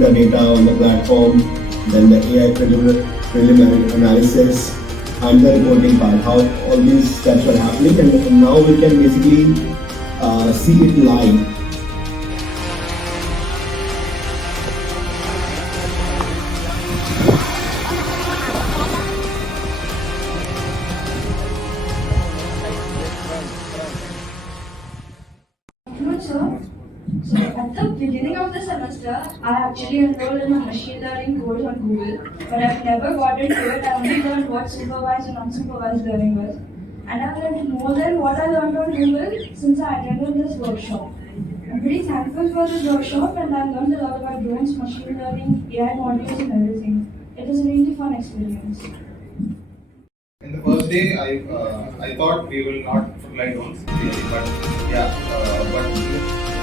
the data on the platform, then the AI preliminary analysis, and the reporting part, how all these steps are happening, and now we can basically see it live. Good, sir. So at the beginning of the semester, I actually enrolled in a machine learning course on Google, but I've never got into it. I only learned what supervised and unsupervised learning was. And I've learned more than what I learned on Google since I attended this workshop. I'm pretty thankful for this workshop, and I learned a lot about drones, machine learning, AI modules, and everything. It was a really fun experience. In the first day, I thought we will not fly drones, really, but yeah, but